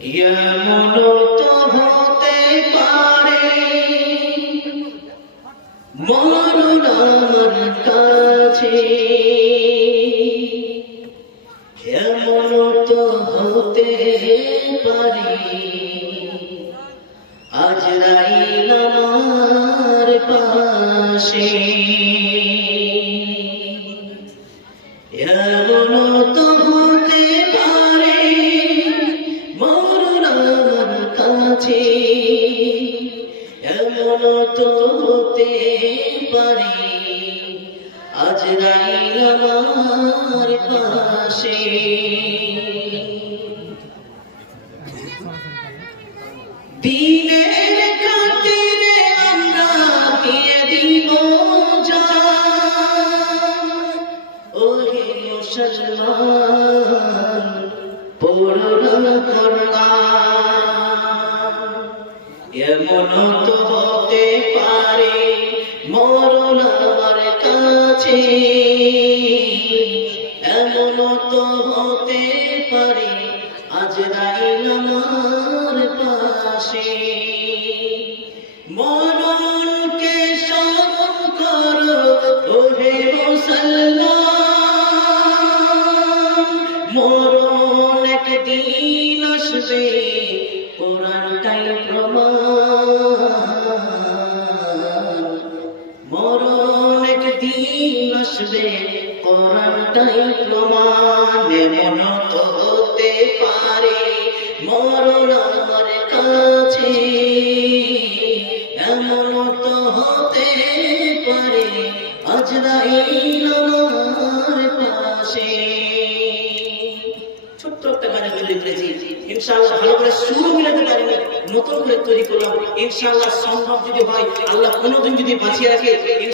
এমন তো হতে পারে মরণ আমার কাছে তো হতে পারে আজ রাইল আমার পাশে কাছে এমন তো হতে পারে। আজ রাইল আমার পাশে। দিনের ওহে মুসলমান পড়ুন কোরআন এমন তো হতে পারে? মরণ আমার কাছে। এমন তো হতে পারে, আজ রাইল আমার পাশে। মরণকে স্মরণ করো, ওহে মরণ একদিন আসবে। আসবে কোরআনটাই প্রমাণ এমন তো হতে পারে। মরণ আমার কাছে এমন তো হতে পারে। আজরাইল আমার পাশে। ছোট্ট একটা গানে পারিনি, নতুন করে তৈরি করলাম। ইনশাআল্লাহ সম্ভব যদি হয়, আল্লাহ কোনোদিন যদি বাঁচিয়ে রাখে